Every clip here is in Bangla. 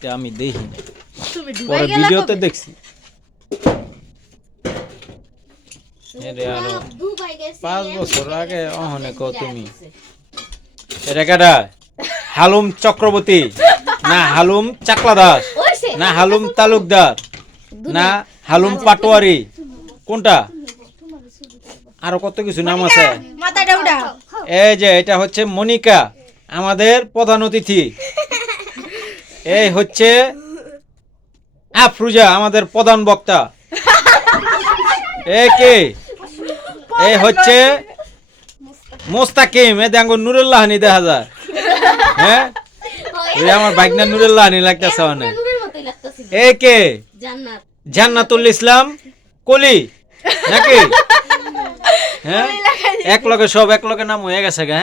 এটা আমি দেখি পরে ভিডিওতে দেখছি এরে আরো 5 বছর আগে অহনে কও তুমি এটা কেডা হালুম চক্রবর্তী না হালুম চাকলা দাস না হালুম তালুকদার না হালুম পাটোয়ারি কোনটা আরো কত কিছু নাম আছে এই যে এটা হচ্ছে মনিকা আমাদের প্রধান অতিথি এই হচ্ছে আফরুজা আমাদের প্রধান বক্তা এই হচ্ছে মোস্তাকিম এ দেঙ্গ নুরুল্লাহানি দেখা যায় হ্যাঁ আমার বাইকনা নুরুল্লাহানি লাগতেছে অনেক এই কে জান্নাতুল ইসলাম কলি নাকি হ্যাঁ এক লগে নাম হয়ে গেছে গা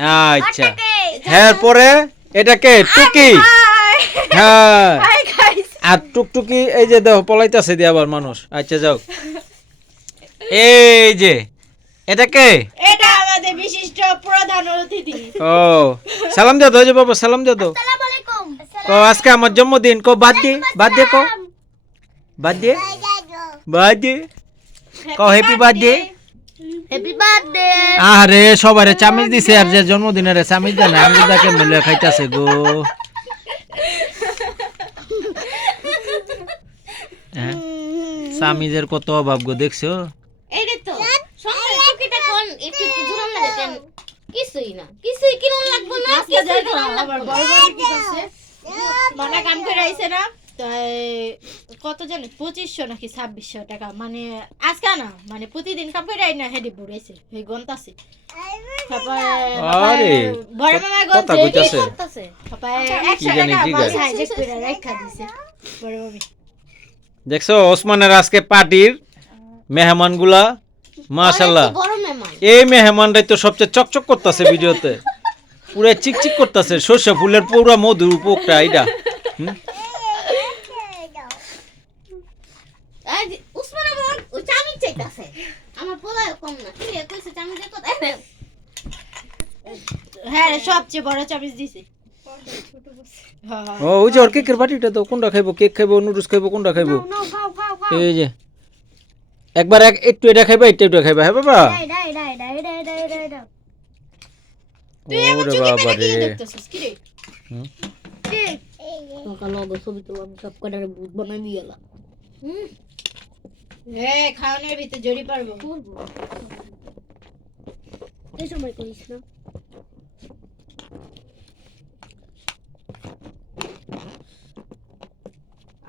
হ্যাঁ আচ্ছা হ্যাঁ পরে এটা কে টুকি হ্যাঁ আর টুকটুকি এই যে দেখো পলাইতেছে দিয়ে আবার মানুষ আচ্ছা যাও এই যে এটা কে এটা আমাদের বিশিষ্ট প্রধান অতিথি ও সালাম দাও যে বাবা সালাম দাও আসসালামু আলাইকুম কো আজকে আমার জন্মদিন কো বাদ দে কো বাদ দে কো হ্যাপি বার্থডে আরে সবারে চামিচ দিছে আর যে জন্মদিনের চামিচ দেয় না আমি তাকে মিলে খাইতাছে গো হ্যাঁ চামিজের কত অভাব গো দেখছো এইটা তো সংসার টুকিটা কোন একটু জুরাম লাগে কেন কিছুই কিনুন লাগবে না আমার বড় বড় কি করছে মনে কাম করে আইছে না তাই কত জানি 2500 নাকি 2600 টাকা মানে আজকে না মানে প্রতিদিন কাম করে আই না হেডি বুড়াইছে এই গন্তাছে আরে বড় মামা কথা কইতাছে করতেছে তারপরে কি জানি 100 কি টাকা গায়? মাছ হাইজেক করে রাখা দিছে বড় মামি দেখছো ওসমানের আজকে পার্টির মেহমানগুলা মাশাআল্লাহ বড় মেহমান এই মেহমানরাই তো সবচেয়ে চকচক করতেছে ভিডিওতে পুরো চিকচিক করতেছে সর্ষে ফুলের পুরো মধুর উপকটা এটা আজ উসমান আমার ওই চামিচ চাইতাছে আমার পোলায় কম না কি কইছে চামিচ কত হ্যাঁ সবচেয়ে বড় চামিচ দিছে ও ওই যে ওর কেকের বাটিটা তো কোনটা খাইবো কেক খাইবো নুডলস খাইবো কোনটা খাইবো এই যে একবার একটু এটা খাইবা একটু খাইবা হ্যাঁ বাবা তুই এমন চুকি মেরে কি দেখতেছিস কি রে তোকা লগো ছবি তো আমি সব কটারে ভূত বানাই দিয়ালা খাওয়ানোর ভিতরে জড়ি পারবো এই সময় করিস না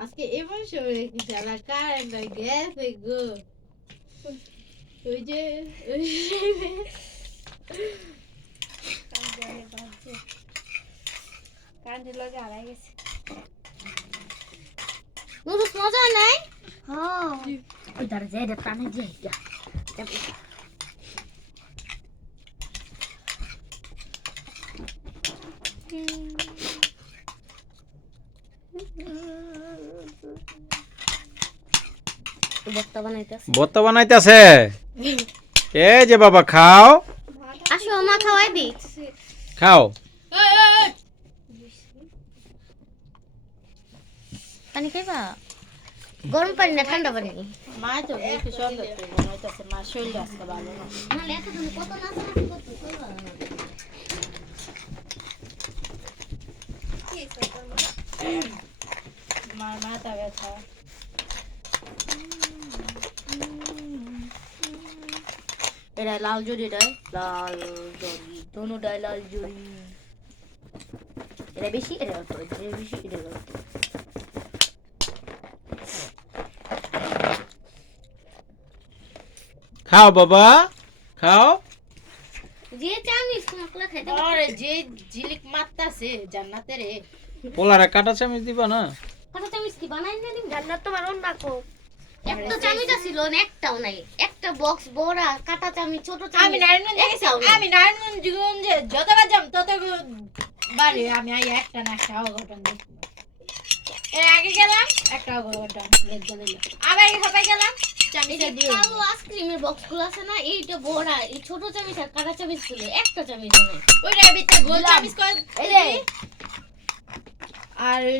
আজকে এমন সময় কি জ্বালা কারেন্ট গেছে গো ওই যে কারেন্ট লগে হারাই গেছে নুডলস মজা নাই হ্যাঁ ওই দাঁড়া যাই রে টানে যাই ভর্তা বানাইতেছে এই যে বাবা খাও আসো মা খাওয়াই দি খাও পানি খাইবা গরম পানি না ঠান্ডা পানি মা তো একটু সুন্দর তো বানাইতেছে মা শরীর আজকে ভালো না মানে এত তুমি কত নাচ করতে কইবা মার মাথা ব্যথা এটা লাল জড়ি লাল জড়ি দোনোটাই লাল জড়ি এটা বেশি এটা অল্প এটা বেশি এটা অল্প খাও বাবা খাও যে চামিচ তোমাকে খাইতে আরে যে ঝিলিক মারতাছে জান্নাতে রে পোলারে কাটা চামচ দিবা না কাটা চামিচ কি বানাই না দিন জান্নাত তোমার অন্য কো একটা চামিচ ছিল না একটাও নাই একটা বক্স বড় কাটা চামিচ ছোট চামিচ আমি নারায়ণগঞ্জ জীবনে যতবার যাম তত বাড়ি আমি আই একটা না একটা অঘটন দেখি এর আগে গেলাম একটা অঘটন লজ্জা দিল আবার সবাই গেলাম চামিচা দিয়ে কালো আইসক্রিমের বক্সগুলো আছে না এইটা বড় এই ছোট চামিচ আর কাটা চামিচ ছিল একটা চামিচ নাই ওইটার ভিতরে গোল চামিচ কর এই রে আর